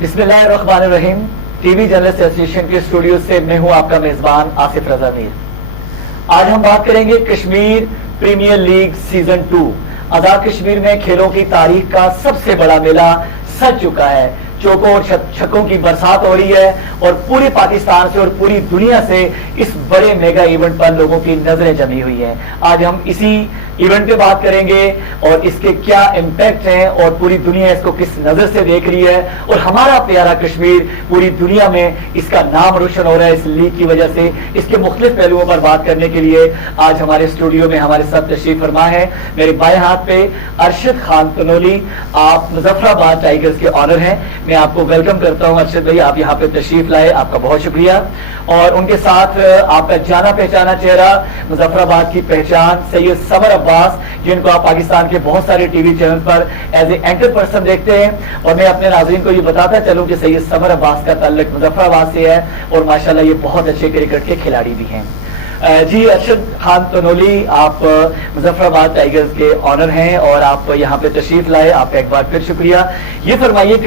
बिस्मिल्लाहिर्रहमानिर्रहीम। TV journalist association के studio से मैं हूं आपका मेजबान आसिफ रजा मीर। आज हम बात करेंगे कश्मीर प्रीमियर लीग सीजन 2। आजाद कश्मीर में खेलों की तारीख का सबसे बड़ा मेला सज चुका है। चौकों और छक्कों की बरसात हो रही है और पूरे पाकिस्तान से और पूरी दुनिया से इस बड़े मेगा इवेंट पर लोगों की नजरें जमी हुई हैं। आज हम इसी इवेंट पे बात करेंगे और इसके क्या इम्पैक्ट हैं और पूरी दुनिया इसको किस नजर से देख रही है और हमारा प्यारा कश्मीर पूरी दुनिया में इसका नाम रोशन हो रहा है इस लीग की वजह से। इसके मुख्तलिफ पहलुओं पर बात करने के लिए आज हमारे स्टूडियो में हमारे साथ तशरीफ फरमा है मेरे बाएं हाथ पे अरशद खान तनोली। आप मुजफ्फराबाद टाइगर्स के ऑनर हैं। मैं आपको वेलकम करता हूं अरशद भाई, आप यहाँ पे तशरीफ लाए, आपका बहुत शुक्रिया। और उनके साथ आपका जाना पहचाना चेहरा, मुजफ्फराबाद की पहचान, सैयद समर अब्बास, जिनको आप पाकिस्तान के बहुत सारे टीवी चैनल पर एज ए एंकर पर्सन देखते हैं। और मैं अपने नाज़रीन को ये बताता चलूं कि सैयद समर अब्बास का ताल्लुक मुजफ्फराबाद से है और माशाल्लाह ये बहुत अच्छे क्रिकेट के खिलाड़ी भी हैं। जी अरशद खान तनोली, आप मुजफ्फराबाद टाइगर्स के ऑनर हैं और आप यहाँ पे तशरीफ लाए, आपका एक बार फिर शुक्रिया। ये फरमाइए,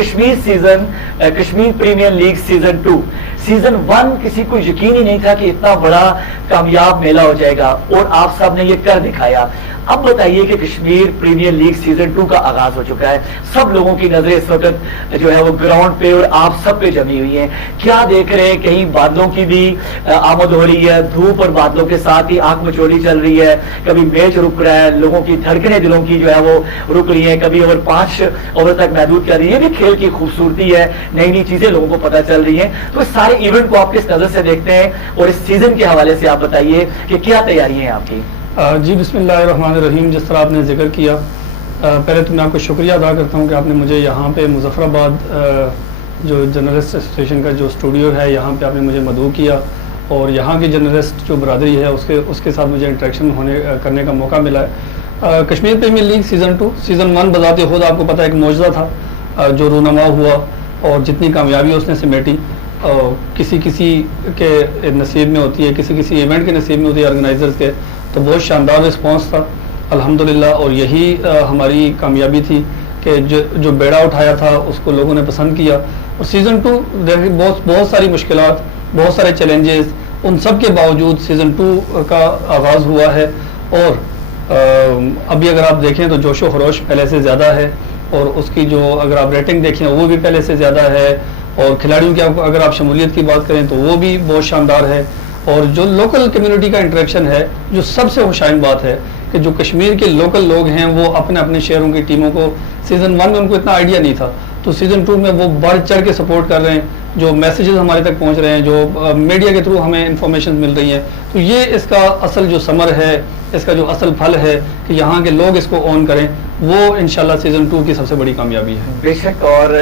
Kashmir premier league season 2, season 1 किसी को यकीन ही नहीं था कि इतना बड़ा कामयाब मेला हो जाएगा और आप सब ने ये कर दिखाया। अब बताइए कि कश्मीर प्रीमियर लीग सीजन 2 का आगाज हो चुका है। सब लोगों की नजरें इस वक्त जो है वो ग्राउंड पे और आप सब पे जमी हुई हैं। क्या देख रहे हैं? कहीं बादलों की भी आमद हो रही है, धूप और बादलों के साथ ही आंख मचोली चल रही है। कभी मैच रुक रहा है, लोगों की धड़कनें दिलों की जो है वो रुक रही है, कभी ओवर 5 ओवर तक महदूद कर रही है। ये भी खेल की खूबसूरती है, नई नई चीजें लोगों को पता चल रही है। तो इस सारे इवेंट को आप किस नजर से देखते हैं और इस सीजन के हवाले से आप बताइए कि क्या तैयारी है आपकी? जी बिस्मिल्लाहिर्रहमानिर्रहीम। जिस तरह आपने जिक्र किया, पहले तो मैं आपको शुक्रिया अदा करता हूँ कि आपने मुझे यहाँ पे मुजफ्फराबाद जो जर्नलिस्ट एसोसिएशन का जो स्टूडियो है यहाँ पे आपने मुझे मदऊ किया और यहाँ की जर्नलिस्ट जो बरादरी है उसके साथ मुझे इंटरेक्शन करने का मौका मिला है। Kashmir premier league season 2, season 1 बजाते खुद आपको पता है एक मौजज़ा था जो रूनमा हुआ और जितनी कामयाबी उसने समेटी किसी के नसीब में होती है, किसी इवेंट के नसीब में होती है ऑर्गेनाइजर्स के। तो बहुत शानदार रिस्पांस था अल्हम्दुलिल्लाह और यही हमारी कामयाबी थी कि जो बेड़ा उठाया था उसको लोगों ने पसंद किया। और सीज़न 2 बहुत सारी मुश्किलात, बहुत सारे चैलेंजेस, उन सब के बावजूद सीज़न 2 का आगाज़ हुआ है और अभी अगर आप देखें तो जोशो खरोश पहले से ज़्यादा है और उसकी जो अगर आप रेटिंग देखें वो भी पहले से ज़्यादा है और खिलाड़ियों की अगर आप शमूलियत की बात करें तो वो भी बहुत शानदार है। और जो लोकल कम्युनिटी का इंटरेक्शन है, जो सबसे खुशाइन बात है कि जो कश्मीर के लोकल लोग हैं वो अपने अपने शहरों की टीमों को सीज़न 1 में उनको इतना आइडिया नहीं था, तो सीज़न 2 में वो बढ़ चढ़ के सपोर्ट कर रहे हैं। जो मैसेजेस हमारे तक पहुंच रहे हैं, जो मीडिया के थ्रू हमें इंफॉर्मेशन मिल रही है, तो ये इसका असल जो समर है, इसका जो असल फल है कि यहाँ के लोग इसको ऑन करें, वो इंशाल्लाह सीजन 2 की सबसे बड़ी कामयाबी है। बेशक। और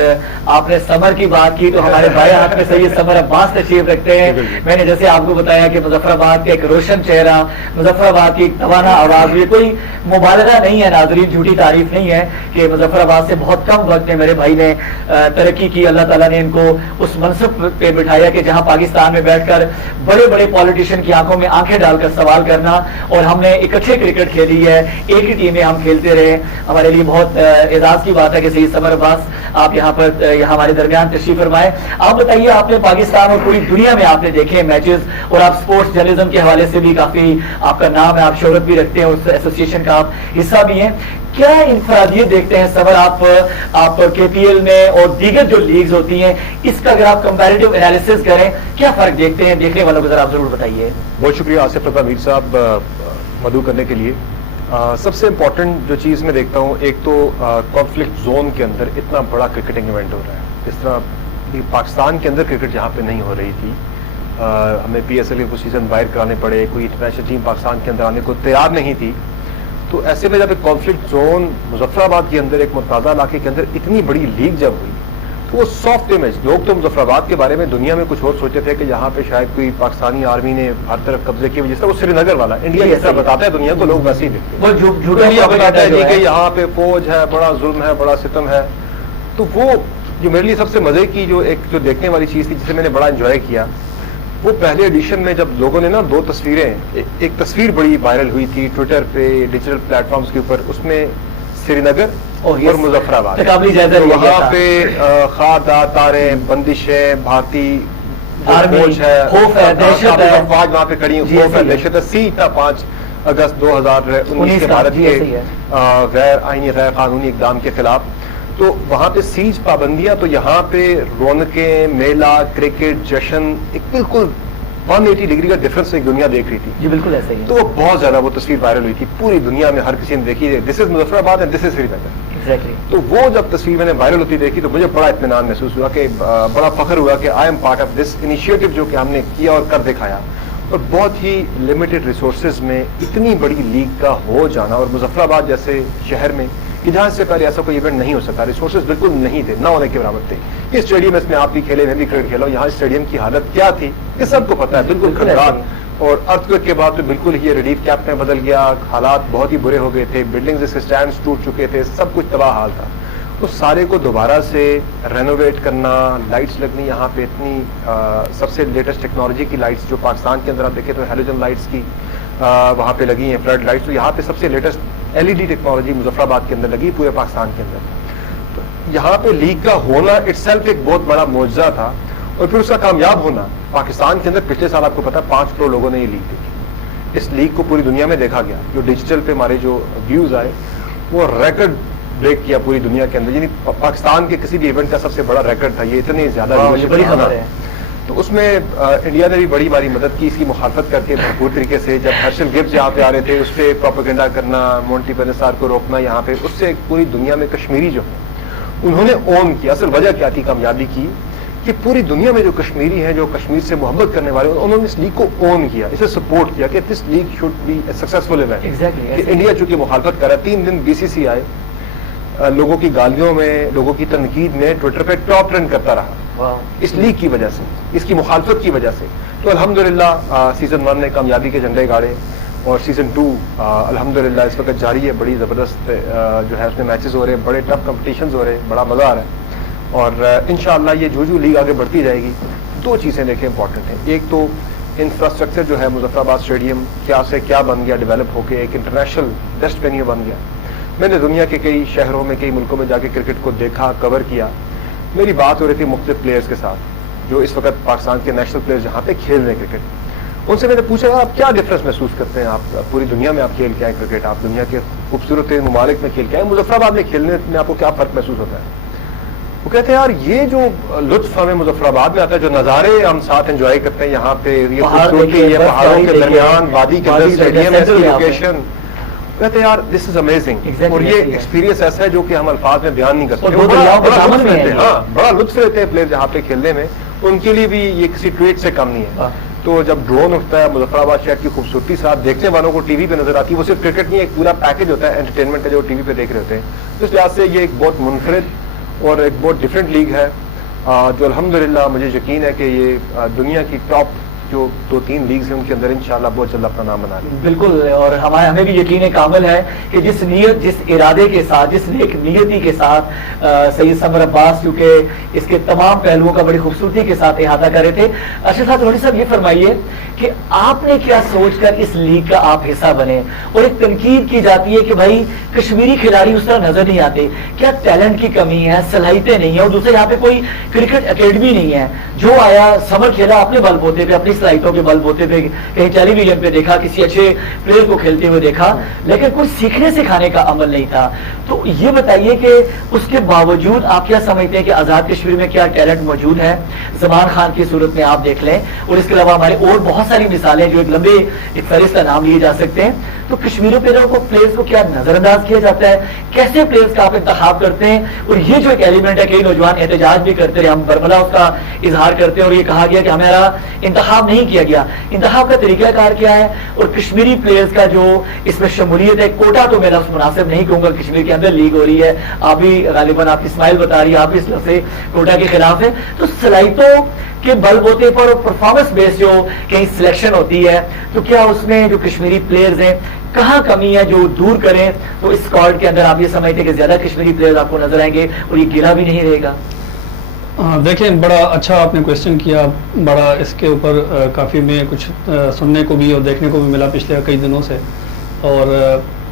आपने समर की बात की तो हमारे बाएं हाथ में सैयद समर अब्बास तशरीफ रखते हैं। मैंने जैसे आपको बताया कि मुजफ्फराबाद का एक रोशन चेहरा, मुजफ्फराबाद की एक तवाना आवाज, ये कोई मुबालगा नहीं है नाज़रीन, झूठी तारीफ नहीं है कि मुजफ्फराबाद से बहुत कम वक्त में मेरे भाई ने तरक्की की। अल्लाह ताला ने इनको उस मनसब पे बिठाया कि जहां पाकिस्तान में बैठकर बड़े बड़े पॉलिटिशियन की आंखों में आंखें डालकर सवाल करना और हमने इकट्ठे क्रिकेट खेली है, एक ही टीम में हम खेलते रहे। हमारे लिए बहुत एजाज की बात है कि सैयद समर अब्बास आप यहाँ पर हमारे दरमियान तशरीफ फरमाए। आप बताइए, आपने पाकिस्तान और पूरी दुनिया में आपने देखे मैचेस और आप स्पोर्ट्स जर्नलिज्म के हवाले से भी काफी आपका नाम है, आप शोहरत भी रखते हैं, उस एसोसिएशन का आप हिस्सा भी हैं। क्या इनफरादियत देखते हैं सबर आप केपीएल में और दीगर जो लीग्स होती हैं, इसका अगर आप कंपैरेटिव एनालिसिस करें, क्या फर्क देखते हैं? देखने वालों को जरा आप जरूर बताइए। बहुत शुक्रिया आसिफ रजा मीर साहब मदऊ करने के लिए। सबसे इम्पोर्टेंट जो चीज़ मैं देखता हूँ, एक तो कॉन्फ्लिक्ट जोन के अंदर इतना बड़ा क्रिकेटिंग इवेंट हो रहा है। इस तरह पाकिस्तान के अंदर क्रिकेट जहाँ पे नहीं हो रही थी, हमें PSL को सीजन बाहर कराने पड़े, कोई इंटरनेशनल टीम पाकिस्तान के अंदर आने को तैयार नहीं थी। तो ऐसे में जब एक कॉन्फ्लिक्ट जोन मुजफ्फराबाद के अंदर, एक मुतवाज़ा इलाके के अंदर इतनी बड़ी लीग जब हुई, तो वो सॉफ्ट इमेज, लोग तो मुजफ्फराबाद के बारे में दुनिया में कुछ और सोचते थे कि यहाँ पे शायद कोई पाकिस्तानी आर्मी ने हर तरफ कब्जे किए, जिस तरह वो श्रीनगर वाला इंडिया जैसा बताता है दुनिया को, लोग वैसे ही देखते हैं। इंडिया बताता है कि यहाँ पे फौज है, बड़ा जुल्म है, बड़ा सितम है। तो वो जो मेरे लिए सबसे मजे की जो देखने वाली चीज़ थी, जिसे मैंने बड़ा इंजॉय किया, वो पहले एडिशन में जब लोगों ने ना 2 तस्वीरें, एक तस्वीर बड़ी वायरल हुई थी ट्विटर पे, डिजिटल प्लेटफॉर्म्स के ऊपर, उसमें श्रीनगर اور مظفرآباد تقابلی جائزہ تو لیا گیا وہاں تھا۔ پہ خاردار تاریں، بندشیں، بھارتی آرمی، فوج ہے، خوف ہے، دہشت ہے، کافی افواج وہاں پہ کھڑی ہیں، جی، خوف ہے، صحیح ہے۔ دہشت ہے۔ سی تھا 5 اگست 2019 کے کا، بھارت جی، کے صحیح ہے۔ غیر آئینی غیر قانونی اقدام کے خلاف، تو وہاں پہ سیج پابندیاں، تو یہاں پہ رونقیں، میلہ، کرکٹ، جشن، ایک بالکل 180 ڈگری کا ڈفرنس ایک دنیا دیکھ رہی تھی۔ جی بالکل ایسا ہی تو وہ بہت زیادہ وہ تصویر وائرل ہوئی تھی پوری دنیا میں، ہر کسی نے دیکھی ہے، this is Muzaffarabad and this is Srinagar. Exactly. تو وہ جب تصویر میں نے وائرل ہوتی دیکھی تو مجھے بڑا اطمینان محسوس ہوا کہ بڑا فخر ہوا کہ I am part of this initiative جو کہ ہم نے کیا اور کر دکھایا، اور بہت ہی لمیٹڈ ریسورسز میں اتنی بڑی لیگ کا ہو جانا، اور مظفرآباد جیسے شہر میں کہ جہاں سے پہلے ایسا کوئی ایونٹ نہیں ہو سکا، ریسورسز بالکل نہیں تھے، نہ ہونے کے برابر تھے۔ یہ اسٹیڈیم اس میں آپ بھی کھیلے، میں بھی کرکٹ کھیلا ہوں، یہاں اسٹیڈیم کی حالت کیا تھی یہ سب کو پتا ہے، بالکل کھنڈرات، اور ارتھ کے بعد تو بالکل ہی ریلیف کیمپ میں بدل گیا، حالات بہت ہی برے ہو گئے تھے، بلڈنگز کے سٹینڈز ٹوٹ چکے تھے، سب کچھ تباہ حال تھا۔ تو سارے کو دوبارہ سے رینوویٹ کرنا، لائٹس لگنی یہاں پہ اتنی سب سے لیٹسٹ ٹیکنالوجی کی لائٹس جو پاکستان کے اندر آپ دیکھیں تو ہیلوجن لائٹس کی وہاں پہ لگی ہیں، فلڈ لائٹس، تو یہاں پہ سب سے لیٹسٹ LED ٹیکنالوجی مظفرآباد کے اندر لگی، پورے پاکستان کے اندر۔ تو یہاں پہ لیگ کا ہونا اٹ سیلف ایک بہت بڑا معجزہ تھا، اور پھر اس کا کامیاب ہونا۔ پاکستان کے اندر پچھلے سال آپ کو پتا 5 کروڑ لوگوں نے یہ لیگ دیکھی، اس لیگ کو پوری دنیا میں دیکھا گیا، جو ڈیجیٹل پہ ہمارے جو ویوز آئے وہ ریکارڈ بریک کیا پوری دنیا کے اندر، یعنی پاکستان کے کسی بھی ایونٹ کا سب سے بڑا ریکارڈ تھا یہ، اتنے زیادہ بڑی خبر ہے۔ تو اس میں انڈیا نے بھی بڑی ہماری مدد کی، اس کی مخالفت کر کے بھرپور طریقے سے۔ جب ہرشل گبز یہاں پہ آ رہے تھے اس پہ پروپیگنڈا کرنا، مونٹی پیرسار کو روکنا یہاں پہ، اس سے پوری دنیا میں کشمیری جو انہوں نے اون کیا۔ اصل وجہ کیا تھی کامیابی کی کہ پوری دنیا میں جو کشمیری ہیں، جو کشمیر سے محبت کرنے والے، انہوں نے اس لیگ کو اون کیا، اسے سپورٹ کیا کہ this league should be a successful event. کہ انڈیا چونکہ مخالفت کر رہا ہے، 3 دن BCCI لوگوں کی گالیوں میں، لوگوں کی تنقید میں ٹویٹر پہ ٹاپ ٹرینڈ کرتا رہا اس لیگ کی وجہ سے، اس کی مخالفت کی وجہ سے۔ تو الحمدللہ سیزن 1 نے کامیابی کے جھنڈے گاڑے، اور سیزن 2 الحمدللہ اس وقت جاری ہے، بڑی زبردست جو ہے اس میں میچز ہو رہے ہیں، بڑے ٹف کمپٹیشنز ہو رہے ہیں، بڑا مزہ آ رہا ہے، اور انشاءاللہ یہ جو لیگ آگے بڑھتی جائے گی۔ 2 چیزیں دیکھیں امپورٹنٹ ہیں، ایک تو انفراسٹرکچر جو ہے مظفرآباد اسٹیڈیم کیا سے کیا بن گیا، ڈیولپ ہو کے ایک انٹرنیشنل بیسٹ وینیو بن گیا۔ میں نے دنیا کے کئی شہروں میں، کئی ملکوں میں جا کے کرکٹ کو دیکھا، کور کیا، میری بات ہو رہی تھی مختلف پلیئرز کے ساتھ جو اس وقت پاکستان کے نیشنل پلیئرز جہاں پہ کھیل رہے ہیں کرکٹ، ان سے میں نے پوچھا آپ کیا ڈفرنس محسوس کرتے ہیں، آپ پوری دنیا میں آپ کھیل کے آئے کرکٹ، آپ دنیا کے خوبصورت ممالک میں کھیل کے آئے، مظفرآباد میں کھیلنے میں آپ کو کیا فرق محسوس ہوتا ہے؟ وہ کہتے ہیں یار یہ جو لطف ہمیں مظفرآباد میں آتا ہے، جو نظارے ہم ساتھ انجوائے کرتے ہیں یہاں پہ، یہ خوبصورتی، یہ پہاڑوں کے درمیان وادی کے اندر اسٹیڈیم ہے، اس کی لوکیشن، کہتے ہیں یار دس از امیزنگ، اور یہ ایکسپیرینس ایسا ہے جو کہ ہم الفاظ میں بیان نہیں کر سکتے، بڑا لطف لیتے ہیں پلیئر جہاں پہ کھیلنے میں، ان کے لیے بھی یہ کسی ٹویٹ سے کم نہیں ہے۔ تو جب ڈرون اٹھتا ہے مظفرآباد شہر کی خوبصورتی ساتھ دیکھنے والوں کو ٹی وی پہ نظر آتی ہے، وہ صرف کرکٹ نہیں، ایک پورا پیکج ہوتا ہے انٹرٹینمنٹ کا جو ٹی وی پہ دیکھ رہے ہوتے ہیں، تو اس لحاظ سے یہ ایک بہت منفرد اور ایک بہت ڈفرینٹ لیگ ہے، جو الحمدللہ مجھے یقین ہے کہ یہ دنیا کی ٹاپ جو 2-3 لیگز ہیں ان کے اندر انشاءاللہ بہت جلد اپنا نام بنا لیں۔ بالکل، اور ہمیں بھی یقین کامل ہے کہ جس نیت، جس ارادے کے ساتھ، جس نیک نیتی کے ساتھ سید سمر عباس کیونکہ اس کے تمام پہلوؤں کا بڑی خوبصورتی کے ساتھ احاطہ کر رہے تھے۔ ارشد صاحب، روڑی صاحب یہ فرمائیے کہ آپ نے کیا سوچ کر اس لیگ کا آپ حصہ بنے؟ اور ایک تنقید کی جاتی ہے کہ بھائی کشمیری کھلاڑی اس طرح نظر نہیں آتے، کیا ٹیلنٹ کی کمی ہے، صلاحیتیں نہیں ہیں، اور دوسرے یہاں پہ کوئی کرکٹ اکیڈمی نہیں ہے، جو آیا سمر کھیلا اپنے بل بوتے پہ، اپنی صلاحیتوں کے بل بوتے پہ، کہیں ٹیلی ویژن پہ دیکھا، کسی اچھے پلیئر کو کھیلتے ہوئے دیکھا، لیکن کوئی سیکھنے سکھانے کا عمل نہیں تھا۔ تو یہ بتائیے کہ اس کے باوجود آپ کیا سمجھتے ہیں کہ آزاد کشمیر میں کیا ٹیلنٹ موجود ہے؟ زمان خان کی صورت میں آپ دیکھ لیں، اور اس کے علاوہ ہمارے اور بہت ساری مثالیں جو ایک لمبے ایک فہرست کا نام لیے جا سکتے ہیں۔ تو کشمیری پلیئرز کو کیا نظر انداز کیا جاتا ہے؟ کیسے پلیئرز کا آپ انتخاب کرتے ہیں؟ اور یہ جو ایک ایلیمنٹ ہے، کئی نوجوان احتجاج بھی کرتے رہے، ہم برملا اس کا اظہار کرتے ہیں، اور یہ کہا گیا کہ ہمارا انتخاب نہیں کیا گیا۔ انتخاب کا طریقہ کار کیا ہے؟ اور کشمیری پلیئرز کا جو اس میں شمولیت ہے، کوٹا تو میں لفظ مناسب نہیں کہوں گا، کشمیر کے اندر لیگ ہو رہی ہے، آپ بھی غالباً آپ اسماعیل بتا رہی ہے، آپ اس لفظ سے کوٹا کے خلاف ہے، تو صلاحیتوں کے بل بوتے پر اور پرفارمنس بیس جو کہیں سلیکشن ہوتی ہے، تو کیا اس میں جو کشمیری پلیئرز ہیں کہاں کمی ہے جو دور کریں تو اس اسکواڈ کے اندر آپ یہ سمجھتے ہیں کہ زیادہ کشمیری پلیئرز آپ کو نظر آئیں گے اور یہ گلا بھی نہیں رہے گا؟ دیکھیں، بڑا اچھا آپ نے کویشچن کیا، بڑا اس کے اوپر کافی میں کچھ سننے کو بھی اور دیکھنے کو بھی ملا پچھلے کئی دنوں سے۔ اور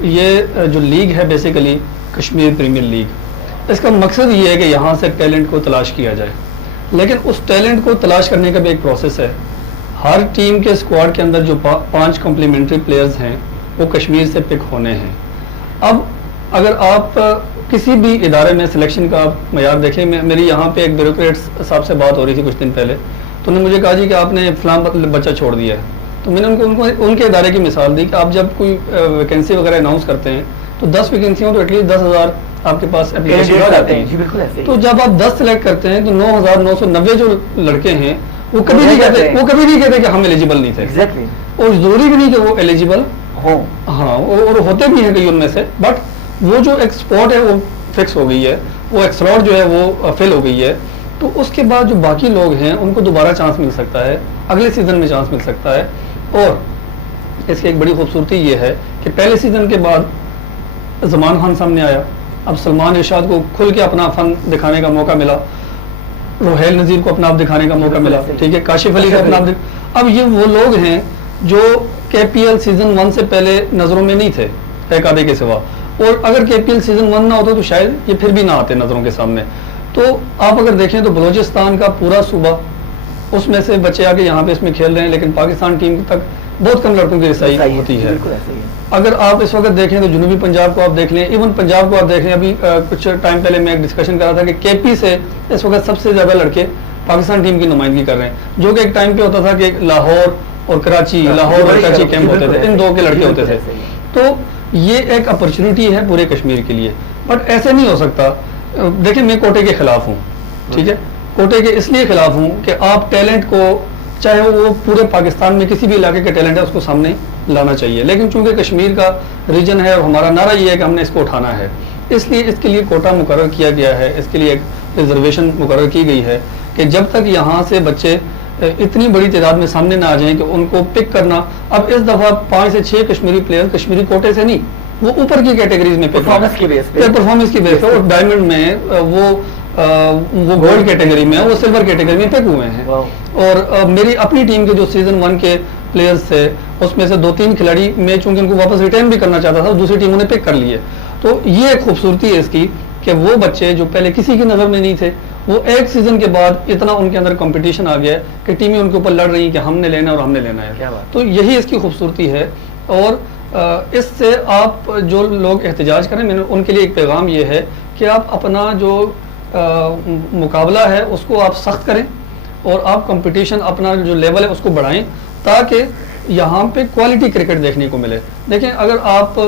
یہ جو لیگ ہے بیسیکلی کشمیر پریمیئر لیگ. اس کا مقصد یہ ہے کہ یہاں سے ٹیلنٹ کو تلاش کیا جائے, لیکن اس ٹیلنٹ کو تلاش کرنے کا بھی ایک پروسیس ہے. ہر ٹیم کے اسکواڈ کے اندر جو 5 کمپلیمنٹری پلیئرز ہیں وہ کشمیر سے پک ہونے ہیں. اب اگر آپ کسی بھی ادارے میں سلیکشن کا آپ معیار دیکھیں, میری یہاں پہ ایک بیوروکریٹ صاحب سے بات ہو رہی تھی کچھ دن پہلے, تو انہوں نے مجھے کہا جی کہ آپ نے فلاں بچہ چھوڑ دیا ہے. تو میں نے ان کے ادارے کی مثال دی کہ آپ جب کوئی ویکینسی وغیرہ اناؤنس کرتے ہیں تو 10 ویکینسی ہوں تو ایٹ لیسٹ 10,000 آپ کے پاس اپلیکیشن آتی ہیں. تو جب آپ 10 سلیکٹ کرتے ہیں تو 9,990 جو لڑکے ہیں وہ کبھی نہیں کہتے کہ ہم ایلیجیبل نہیں تھے. اور ضروری بھی نہیں کہ وہ ایلیجیبل ہوں, ہاں اور ہوتے بھی ہیں کئی ان میں سے, بٹ وہ جو ایک اسپاٹ ہے وہ فکس ہو گئی ہے, وہ ایک سلاٹ جو ہے وہ فل ہو گئی ہے. تو اس کے بعد جو باقی لوگ ہیں ان کو دوبارہ چانس مل سکتا ہے, اگلے سیزن میں چانس مل سکتا ہے. اور اس کی ایک بڑی خوبصورتی یہ ہے کہ پہلے سیزن کے بعد زمان خان سامنے آیا, اب سلمان ارشاد کو کھل کے اپنا فن دکھانے کا موقع ملا, روحیل نذیر کو اپنا آپ دکھانے کا موقع ملا, ٹھیک ہے, کاشف علی کو اپنا اب یہ وہ لوگ ہیں جو کے پی ایل سیزن 1 سے پہلے نظروں میں نہیں تھے ایک آدھے کے سوا, اور اگر کے پی ایل سیزن 1 نہ ہوتا تو شاید یہ پھر بھی نہ آتے نظروں کے سامنے. تو آپ اگر دیکھیں تو بلوچستان کا پورا صوبہ, اس میں سے بچے آ کے یہاں پہ اس میں کھیل رہے ہیں, لیکن پاکستان ٹیم تک بہت کم لڑکوں کی رسائی ہوتی ہے. اگر آپ اس وقت دیکھیں تو جنوبی پنجاب کو آپ دیکھ لیں, ایون پنجاب کو آپ دیکھ لیں. ابھی کچھ ٹائم پہلے میں ایک ڈسکشن کر رہا تھا کہ کے پی سے اس وقت سب سے زیادہ لڑکے پاکستان ٹیم کی نمائندگی کر رہے ہیں, جو کہ ایک ٹائم پہ ہوتا تھا کہ لاہور اور کراچی, لاہور اور کراچی کیمپ ہوتے تھے, ان 2 کے لڑکے ہوتے تھے. تو یہ ایک اپرچونٹی ہے پورے کشمیر کے لیے, بٹ ایسے نہیں ہو سکتا. دیکھیں میں کوٹے کے خلاف ہوں, ٹھیک ہے, کوٹے کے اس لیے خلاف ہوں کہ آپ ٹیلنٹ کو, چاہے وہ پورے پاکستان میں کسی بھی علاقے کا ٹیلنٹ ہے, اس کو سامنے لانا چاہیے. لیکن چونکہ کشمیر کا ریجن ہے اور ہمارا نعرہ یہ ہے کہ ہم نے اس کو اٹھانا ہے, اس لیے اس کے لیے کوٹا مقرر کیا گیا ہے, اس کے لیے ایک ریزرویشن مقرر کی گئی ہے کہ جب تک یہاں سے بچے اتنی بڑی تعداد میں سامنے نہ آ جائیں کہ ان کو پک کرنا. اب اس دفعہ 5 سے 6 کشمیری پلیئر کشمیری کوٹے سے نہیں, وہ اوپر کی کیٹیگریز میں پرفارمنس کی بیس پہ, اور ڈائمنڈ میں وہ گولڈ کیٹیگری میں, وہ سلور کیٹیگری میں پک ہوئے ہیں. اور میری اپنی ٹیم کے جو سیزن 1 کے پلیئرز تھے اس میں سے 2-3 کھلاڑی میں چونکہ ان کو واپس ریٹرن بھی کرنا چاہتا تھا, دوسری ٹیموں نے پک کر لیے. تو یہ ایک خوبصورتی ہے اس کی کہ وہ بچے جو پہلے کسی کی نظر میں نہیں تھے, وہ ایک سیزن کے بعد اتنا ان کے اندر کمپٹیشن آ گیا ہے کہ ٹیمیں ان کے اوپر لڑ رہی ہیں کہ ہم نے لینا ہے اور ہم نے لینا ہے. تو یہی اس کی خوبصورتی ہے. اور اس سے آپ جو لوگ احتجاج کریں, ان کے لیے ایک پیغام یہ ہے کہ آپ اپنا جو مقابلہ ہے اس کو آپ سخت کریں, اور آپ کمپٹیشن اپنا جو لیول ہے اس کو بڑھائیں, تاکہ یہاں پہ کوالٹی کرکٹ دیکھنے کو ملے. دیکھیں اگر آپ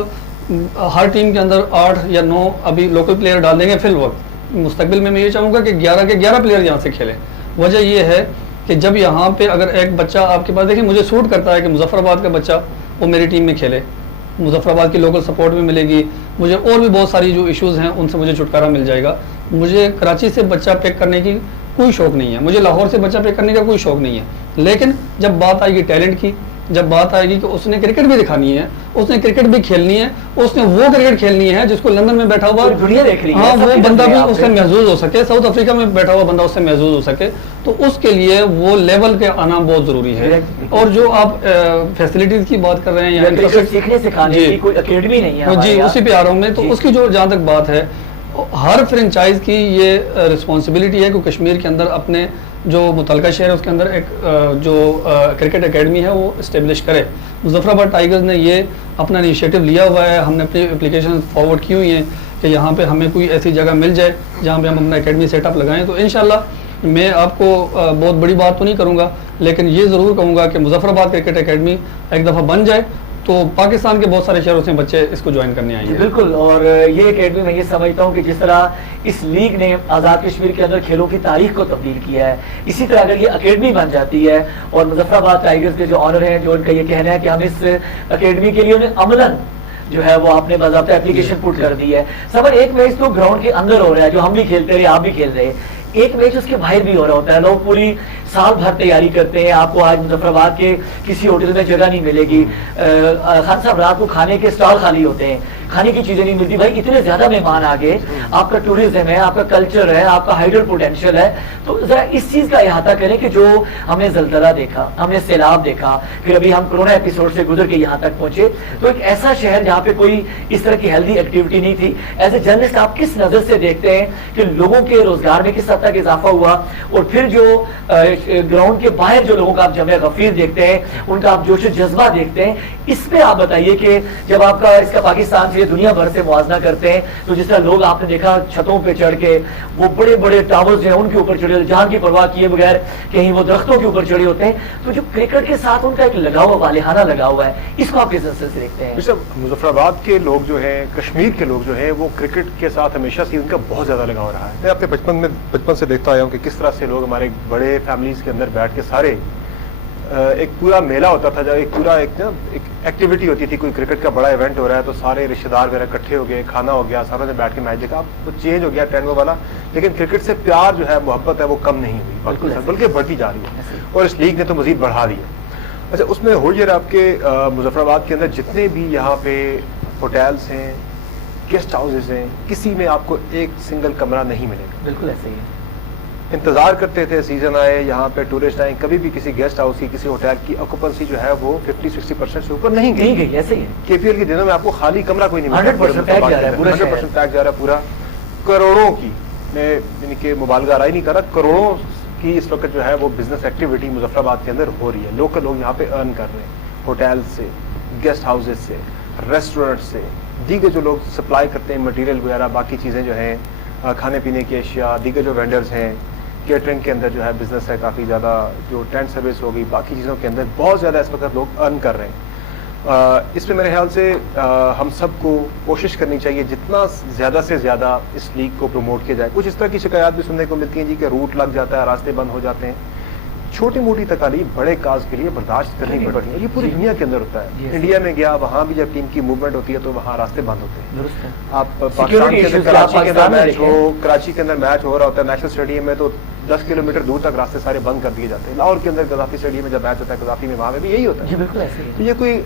ہر ٹیم کے اندر 8 یا 9 ابھی لوکل پلیئر ڈال دیں گے فی الوقت, مستقبل میں یہ چاہوں گا کہ 11 کے 11 پلیئر یہاں سے کھیلیں. وجہ یہ ہے کہ جب یہاں پہ اگر ایک بچہ آپ کے پاس, دیکھیں مجھے سوٹ کرتا ہے کہ مظفر آباد کا بچہ وہ میری ٹیم میں کھیلے, مظفر آباد کی لوکل سپورٹ بھی ملے گی مجھے, اور بھی بہت ساری جو ایشوز ہیں ان سے مجھے چھٹکارا مل جائے گا. مجھے کراچی سے بچہ پک کرنے کی کوئی شوق نہیں ہے, مجھے لاہور سے بچہ پک کرنے کا کوئی شوق نہیں ہے. لیکن جب بات آئے گی ٹیلنٹ کی, جب بات آئے گی کہ اس نے کرکٹ بھی دکھانی ہے, اس نے کرکٹ بھی کھیلنی ہے, اس نے وہ کرکٹ کھیلنی ہے جس کو لندن میں بیٹھا ہوا دنیا دیکھ رہی ہے, ہاں وہ بندہ بھی اس سے محظوظ ہو سکے, ساؤتھ افریقہ میں بیٹھا ہوا بندہ اس سے محظوظ ہو سکے, تو اس کے لیے وہ لیول کے آنا بہت ضروری ہے. اور جو آپ فیسلٹیز کی بات کر رہے ہیں, سیکھنے سکھانے کی کوئی اکیڈمی نہیں ہے, جی اسی پہ آ رہا ہوں میں. تو اس کی جو جہاں تک بات ہے, ہر فرنچائز کی یہ رسپانسبلٹی ہے کہ کشمیر کے اندر اپنے جو متعلقہ شہر ہے اس کے اندر ایک جو کرکٹ اکیڈمی ہے وہ اسٹیبلش کرے. مظفر آباد ٹائیگرز نے یہ اپنا انیشیٹو لیا ہوا ہے, ہم نے اپنی اپلیکیشن فارورڈ کی ہوئی ہیں کہ یہاں پہ ہمیں کوئی ایسی جگہ مل جائے جہاں پہ ہم اپنا اکیڈمی سیٹ اپ لگائیں. تو انشاءاللہ میں آپ کو بہت بڑی بات تو نہیں کروں گا, لیکن یہ ضرور کہوں گا کہ مظفر آباد کرکٹ اکیڈمی ایک دفعہ بن جائے تو پاکستان کے بہت سارے شہروں سے بچے اس کو جوائن کرنے آئیں گے. بالکل, اور یہ اکیڈمی میں یہ سمجھتا ہوں کہ جس طرح اس لیگ نے آزاد کشمیر کے اندر کھیلوں کی تاریخ کو تبدیل کیا ہے, اسی طرح اگر یہ اکیڈمی بن جاتی ہے, اور مظفر آباد ٹائیگرز کے جو آنر ہیں, جو ان کا یہ کہنا ہے کہ ہم اس اکیڈمی کے لیے انہیں عملاً جو ہے وہ آپ نے باضابطہ اپلیکیشن پٹ کر دی ہے. سبر ایک میچ تو گراؤنڈ کے اندر ہو رہا ہے جو ہم بھی کھیلتے رہے, آپ بھی کھیل رہے, ایک میچ اس کے باہر بھی ہو رہا ہوتا ہے, لوگ پوری साल भर तैयारी करते हैं, आपको आज मुजफ्फराबाद के किसी होटल में जगह नहीं मिलेगी, खान साहब रात को खाने के स्टॉल खाली होते हैं, खाने की चीजें नहीं मिलती, भाई इतने ज्यादा मेहमान आ गए, आपका टूरिज्म है, आपका कल्चर है, आपका हाइडल पोटेंशियल है, तो जरा इस चीज का अहाता करें कि जो हमने जलजला देखा, हमने सैलाब देखा, फिर अभी हम कोरोना एपिसोड से गुजर के यहाँ तक पहुंचे, तो एक ऐसा शहर जहाँ पे कोई इस तरह की हेल्दी एक्टिविटी नहीं थी, एज ए जर्नलिस्ट आप किस नजर से देखते हैं कि लोगों के रोजगार में किस हद तक इजाफा हुआ, और फिर जो ग्राउंड के बाहर जो लोगों का आप जमे गफीर देखते हैं, उनका आप जोश जज्बा देखते हैं, इस पे आप बताइए कि जब आपका इसका पाकिस्तान से दुनिया भर से मुआवजा करते हैं, तो जिस तरह लोग आपने देखा छतों पे चढ़ के वो बड़े बड़े टावर्स जो हैं उनके ऊपर चढ़े, जान की परवाह किए बगैर कहीं वो दरख्तों के ऊपर चढ़े होते हैं, तो जो क्रिकेट के साथ उनका एक लगाव वालेहाना लगा हुआ है, इसको आप किस नजर से देखते हैं? मुजफ्फराबाद के लोग जो हैं, कश्मीर के लोग जो हैं, वो क्रिकेट के साथ हमेशा से उनका बहुत ज्यादा लगाव रहा है। मैं अपने बचपन से देखता आया हूँ कि किस तरह से लोग हमारे बड़े फैमिलीज के अंदर बैठ के सारे एक पूरा मेला होता था, जब एक एक्टिविटी होती थी, कोई क्रिकेट का बड़ा इवेंट हो रहा है तो सारे रिश्तेदार वगैरह इकट्ठे हो गए, खाना हो गया, सारों ने बैठ के मैच देखा। अब तो चेंज हो गया ट्रेंड वो वाला, लेकिन क्रिकेट से प्यार जो है, मोहब्बत है, वो कम नहीं हुई, बल्कि बढ़ती जा रही है, और इस लीग ने तो मजीद बढ़ा दी है। अच्छा, उसमें हो ये आपके मुजफ्फराबाद के अंदर जितने भी यहाँ पे होटल्स हैं, गेस्ट हाउसेज हैं, किसी में आपको एक सिंगल कमरा नहीं मिलेगा। बिल्कुल ऐसे ही है। इंतजार करते थे सीजन आए, यहाँ पे टूरिस्ट आए, कभी भी किसी गेस्ट हाउस की, किसी होटल की ऑक्यूपेंसी जो है वो 50-60% से ऊपर नहीं गई। ऐसे ही है। केपीएल के दिनों में आपको खाली कमरा कोई नहीं 100% टैग जा रहा है, 100% टैग जा रहा है पूरा, करोड़ों की, मैं यानी कि मुबालगा राय नहीं कर रहा, करोड़ों की इस वक्त जो है वो बिजनेस एक्टिविटी मुजफ्फराबाद के अंदर हो रही है। लोकल लोग यहाँ पे अर्न कर रहे हैं, होटल से, गेस्ट हाउसेज से, रेस्टोरेंट से, दीगर जो लोग सप्लाई करते हैं मटेरियल वगैरह, बाकी चीज़ें जो हैं, खाने पीने की अशिया, दीगर जो वेंडर्स हैं, केटरिंग के अंदर जो है बिजनेस है काफ़ी ज़्यादा, जो टेंट सर्विस हो गई, बाकी चीज़ों के अंदर बहुत ज़्यादा इस वक्त लोग अर्न कर रहे हैं। इसमें मेरे ख्याल से हम सबको कोशिश करनी चाहिए जितना ज़्यादा से ज़्यादा इस लीग को प्रमोट किया जाए। कुछ इस तरह की शिकायत भी सुनने को मिलती हैं जी कि रूट लग जाता है, रास्ते बंद हो जाते हैं। छोटी मोटी तकालीफ बड़े काज के लिए बर्दाश्त करनी पड़ती है, ये पूरी दुनिया के अंदर होता है। इंडिया में गया, वहाँ भी जब टीम की मूवमेंट होती है तो वहाँ रास्ते बंद होते हैं। आप पाकिस्तान के अंदर, कराची के अंदर मैच हो, कराची के अंदर मैच हो रहा होता है नेशनल स्टेडियम में, तो 10 किलोमीटर दूर तक रास्ते सारे बंद कर दिए जाते हैं। लाहौर के अंदर गद्दाफी स्टेडियम में जब मैच होता है, गद्दाफी में, वहाँ में भी यही होता है। बिल्कुल ऐसे ही। तो ये कोई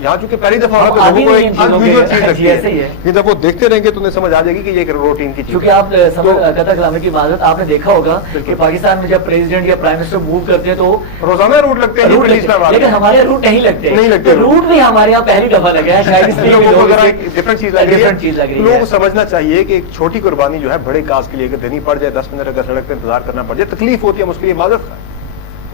यहाँ चूंकि पहली दफा हो तो लोगों को एक अनयूजुअल चीज लगती है, लेकिन जब वो देखते रहेंगे तो उन्हें समझ आ जाएगी कि ये एक रूटीन की चीज है। क्योंकि आप कतर कलामे की माजरत आपने देखा होगा कि पाकिस्तान में जब प्रेसिडेंट या प्राइम मिनिस्टर मूव करते हैं तो रोजाना रूट लगते हैं, लेकिन हमारे रूट नहीं लगते। रूट भी हमारे यहाँ पहली दफा लगा है, शायद इसलिए डिफरेंट चीज लग रही है। लोगों को समझना चाहिए कि एक छोटी कुर्बानी जो है बड़े काज के लिए देनी पड़ जाए, 10 मिनट अगर सड़क पर इंतजार करना पड़ जाए, तकलीफ होती है, मुश्किल माजरत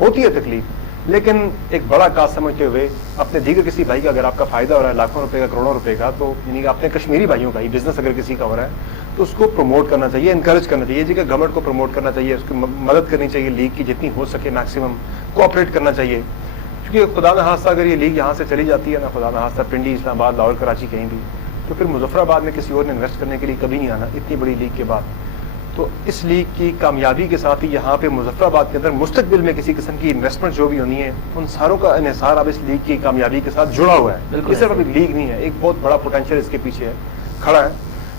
होती है तकलीफ, लेकिन एक बड़ा काज समझते हुए अपने दीगर किसी भाई का अगर आपका फायदा हो रहा है लाखों रुपए का, करोड़ों रुपए का, तो यानी कि अपने कश्मीरी भाइयों का ही बिजनेस अगर किसी का हो रहा है तो उसको प्रमोट करना चाहिए, इनकरेज करना चाहिए जी, गवर्नमेंट को प्रमोट करना चाहिए, उसकी मदद करनी चाहिए, लीग की जितनी हो सके मैक्सिमम कोऑपरेट करना चाहिए। क्योंकि खुदा न खास्ता अगर ये लीग यहाँ से चली जाती है ना, खुदा न खास्ता पिंडी, इस्लामाबाद, लाहौर, कराची कहीं भी, तो फिर मुजफ्फराबाद में किसी और ने इन्वेस्ट करने के लिए कभी नहीं आना इतनी बड़ी लीग के बाद। तो इस लीग की कामयाबी के साथ ही यहाँ पे मुजफ्फराबाद के अंदर मुस्तकबिल में किसी किस्म की इन्वेस्टमेंट जो भी होनी है, उन सारों का इन्हिसार अब इस लीग की कामयाबी के साथ जुड़ा हुआ है। ये सिर्फ अभी लीग नहीं है, एक बहुत बड़ा पोटेंशियल इसके पीछे है, खड़ा है।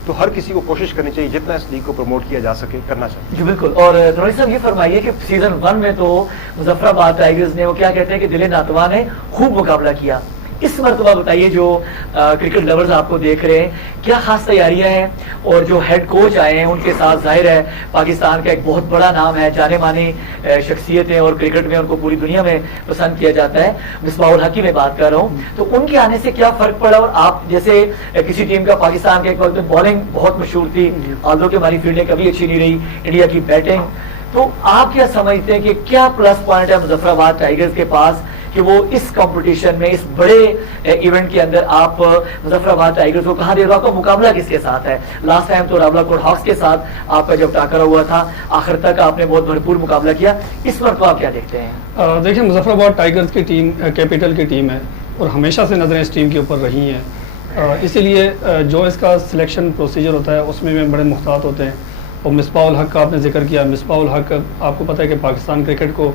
तो हर किसी को कोशिश करनी चाहिए जितना इस लीग को प्रमोट किया जा सके करना चाहिए। जी बिल्कुल। और धोनी साहब ये फरमाइए कि सीजन 1 में तो मुजफ्फराबाद टाइगर्स ने, वो क्या कहते हैं कि दिले नातवा ने खूब मुकाबला किया। इस मरतबा बताइए, जो क्रिकेट लवर्स आपको देख रहे हैं, क्या खास तैयारियां हैं, और जो हेड कोच आए हैं उनके साथ जाहिर है पाकिस्तान का एक बहुत बड़ा नाम है, जाने मानी शख्सियतें, और क्रिकेट में उनको पूरी दुनिया में पसंद किया जाता है, मिसबाहुल हकी में बात कर रहा हूँ, तो उनके आने से क्या फर्क पड़ा? और आप जैसे किसी टीम का, पाकिस्तान के एक वक्त में बॉलिंग बहुत मशहूर थी, आल्दो कि हमारी फील्डिंग कभी अच्छी नहीं रही, इंडिया की बैटिंग, तो आप क्या समझते हैं कि क्या प्लस पॉइंट है मुजफ्फराबाद टाइगर्स के पास कि वो इस कंपटीशन में, इस बड़े इवेंट के अंदर आप मुजफ्फराबाद टाइगर्स को कहाँ दे रहे हो? आपका मुकाबला किसके साथ है? लास्ट टाइम तो रावलाकोट हॉक्स के साथ आपका जब टाकरा हुआ था, आखिर तक आपने बहुत भरपूर मुकाबला किया, इस पर तो आप क्या देखते हैं? देखिए, मुजफ्फराबाद टाइगर्स की टीम कैपिटल की टीम है और हमेशा से नजरें इस टीम के ऊपर रही हैं, इसीलिए जो इसका सिलेक्शन प्रोसीजर होता है उसमें में बड़े मुख्तात होते हैं। और मिसबाहुल हक का आपने जिक्र किया, मिसबाहुल हक आपको पता है कि पाकिस्तान क्रिकेट को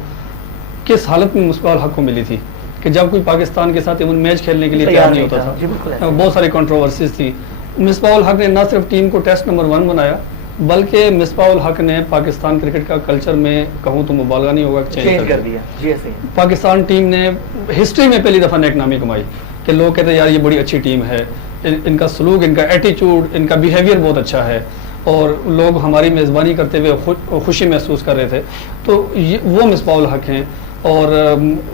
किस हालत में मिसबाहुल हक को मिली थी कि जब कोई पाकिस्तान के साथ इवन मैच खेलने के लिए तैयार नहीं होता था, बहुत सारी कंट्रोवर्सीज थी। मिसबाहुल हक ने न सिर्फ टीम को टेस्ट नंबर 1 बनाया, बल्कि मिसबाह उल हक ने पाकिस्तान क्रिकेट का कल्चर में कहूँ तो मुबालगा नहीं होगा चेंज कर दिया। जी ऐसे ही पाकिस्तान टीम ने हिस्ट्री में पहली दफ़ा नेक नामी कमाई कि लोग कहते हैं यार ये बड़ी अच्छी टीम है, इनका सलूक, इनका एटीट्यूड, इनका बिहेवियर बहुत अच्छा है, और लोग हमारी मेज़बानी करते हुए खुशी महसूस कर रहे थे। तो ये वो मिसबाह उल हक हैं, और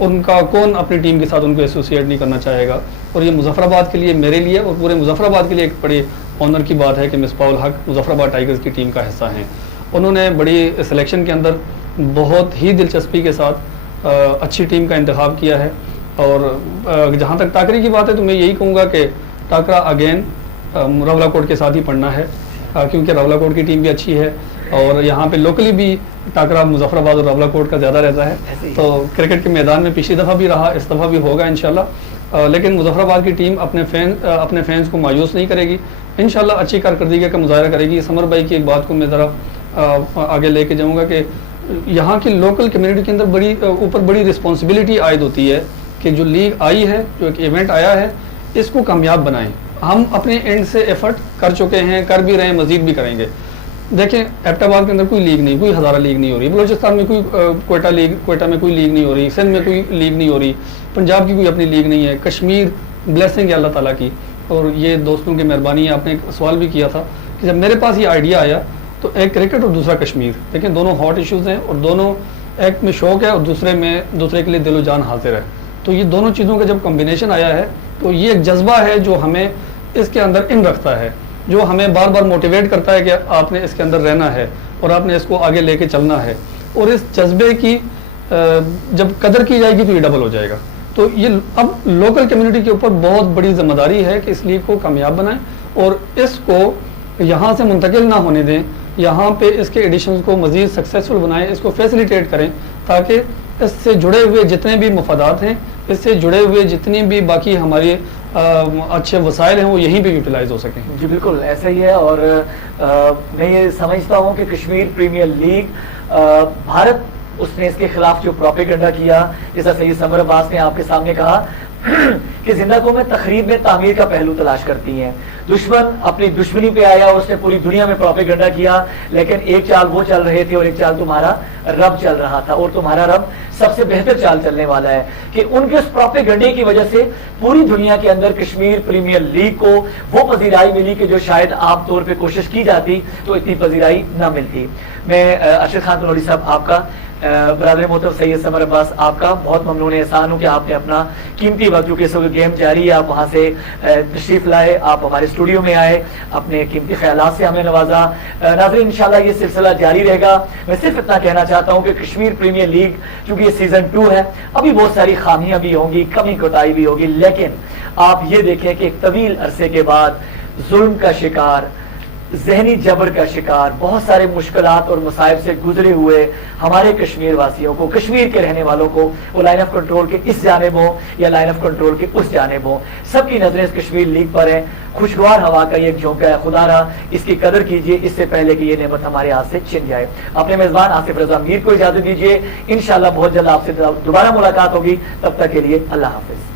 उनका कौन अपनी टीम के साथ उनको एसोसिएट नहीं करना चाहेगा। और ये मुजफ्फराबाद के लिए, मेरे लिए और पूरे मुजफ्फराबाद के लिए एक बड़ी ऑनर की बात है कि मिसबाह उल हक मुजफ्फराबाद टाइगर्स की टीम का हिस्सा हैं। उन्होंने बड़ी सिलेक्शन के अंदर बहुत ही दिलचस्पी के साथ अच्छी टीम का इंतखाब किया है। और जहाँ तक टाकरी की बात है तो मैं यही कहूँगा कि टाकरा अगेन रवला कोट के साथ ही पढ़ना है, क्योंकि रवला कोट की टीम भी अच्छी है, और यहाँ पे लोकली भी टाकरा मुजफ्फराबाद और रवला कोट का ज़्यादा रहता है। तो क्रिकेट के मैदान में पिछली दफ़ा भी रहा, इस दफ़ा भी होगा इंशाल्लाह। लेकिन मुजफ्फराबाद की टीम अपने फैंस को मायूस नहीं करेगी, इंशाल्लाह अच्छी कारकर्दगी का मुजाहरा करेगी। समर भाई की एक बात को मैं ज़रा आगे लेके जाऊँगा कि यहाँ की लोकल कम्युनिटी के अंदर ऊपर बड़ी रिस्पॉन्सिबिलिटी आयद होती है कि जो लीग आई है, जो एक इवेंट आया है, इसको कामयाब बनाएं। हम अपने एंड से एफर्ट कर चुके हैं, कर भी रहे हैं, मजीद भी करेंगे। देखें एबटाबाद के अंदर कोई लीग नहीं, कोई हज़ारा लीग नहीं हो रही, बलूचिस्तान में कोई कोयटा में कोई लीग नहीं हो रही, सिंध में कोई लीग नहीं हो रही, पंजाब की कोई अपनी लीग नहीं है, कश्मीर ब्लेसिंग है अल्लाह ताला की। और ये दोस्तों की मेहरबानी है। आपने एक सवाल भी किया था कि जब मेरे पास ये आइडिया आया तो एक क्रिकेट और दूसरा कश्मीर, लेकिन दोनों हॉट इश्यूज़ हैं, और दोनों एक में शौक है और दूसरे के लिए दिलो जान हाजिर है। तो ये दोनों चीज़ों का जब कम्बिनेशन आया है तो ये एक जज्बा है जो हमें इसके अंदर इन रखता है, जो हमें बार बार मोटिवेट करता है कि आपने इसके अंदर रहना है और आपने इसको आगे लेके चलना है। और इस जज्बे की जब कदर की जाएगी तो ये डबल हो जाएगा। तो ये अब लोकल कम्युनिटी के ऊपर बहुत बड़ी जिम्मेदारी है कि इस लीग को कामयाब बनाएं और इसको यहाँ से मुंतकिल ना होने दें, यहाँ पे इसके एडिशंस को मज़ीद सक्सेसफुल बनाएं, इसको फैसिलिटेट करें, ताकि इससे जुड़े हुए जितने भी मफादात हैं, इससे जुड़े हुए जितनी भी बाकी हमारे अच्छे वसाइल हैं, वो यहीं पे यूटिलाइज हो सकें। जी बिल्कुल ऐसा ही है। और मैं ये समझता हूँ कि कश्मीर प्रीमियर लीग भारत उसने इसके खिलाफ जो प्रोपेगेंडा किया, जैसा सैयद समर अब्बास ने आपके सामने कहा कि जिंदा कौमें तखरीब में तामीर का पहलू तलाश करती हैं। दुश्मन अपनी दुश्मनी पे आया और उसने पूरी दुनिया में प्रोपेगेंडा किया, लेकिन एक चाल वो चल रहे थे और एक चाल तुम्हारा रब चल रहा था, और तुम्हारा रब सबसे बेहतर चाल चलने वाला है कि उनके उस प्रोपेगेंडे की वजह से पूरी दुनिया के अंदर कश्मीर प्रीमियर लीग को वो पजीराई मिली कि जो शायद आम तौर पर कोशिश की जाती तो इतनी पजीराई न मिलती। मैं अरशद खान तनोड़ी साहब आपका, बरादर मोहतरम सैयद समर अब्बास आपका बहुत ममनून एहसान हूँ कि आपने अपना कीमती वक्त, क्योंकि इस वक्त गेम जारी है, आप वहाँ से तशरीफ लाए, आप हमारे स्टूडियो में आए, अपने कीमती ख्यालात से हमें नवाजा। नाज़रीन इंशाल्लाह ये सिलसिला जारी रहेगा। मैं सिर्फ इतना कहना चाहता हूँ कि कश्मीर प्रीमियर लीग चूंकि ये सीजन 2 है, अभी बहुत सारी खामियां भी होंगी, कमी कोताही भी होगी, लेकिन आप ये देखें कि एक तवील अरसे के बाद जुल्म का शिकार, जहनी जबर का शिकार, बहुत सारे मुश्किलात और मसाइब से गुजरे हुए हमारे कश्मीर वासियों को, कश्मीर के रहने वालों को, वो लाइन ऑफ कंट्रोल के इस जानिब हो या लाइन ऑफ कंट्रोल के उस जानिब हो, सबकी नजरें इस कश्मीर लीग पर हैं। खुशगवार हवा का ये एक झोंका है, खुदारा इसकी कदर कीजिए इससे पहले कि ये नेमत हमारे हाथ से छिन जाए। अपने मेजबान आसिफ रजा मीर को इजाजत दीजिए, इंशाल्लाह बहुत जल्द आपसे दोबारा मुलाकात होगी, तब तक के लिए अल्लाह हाफिज।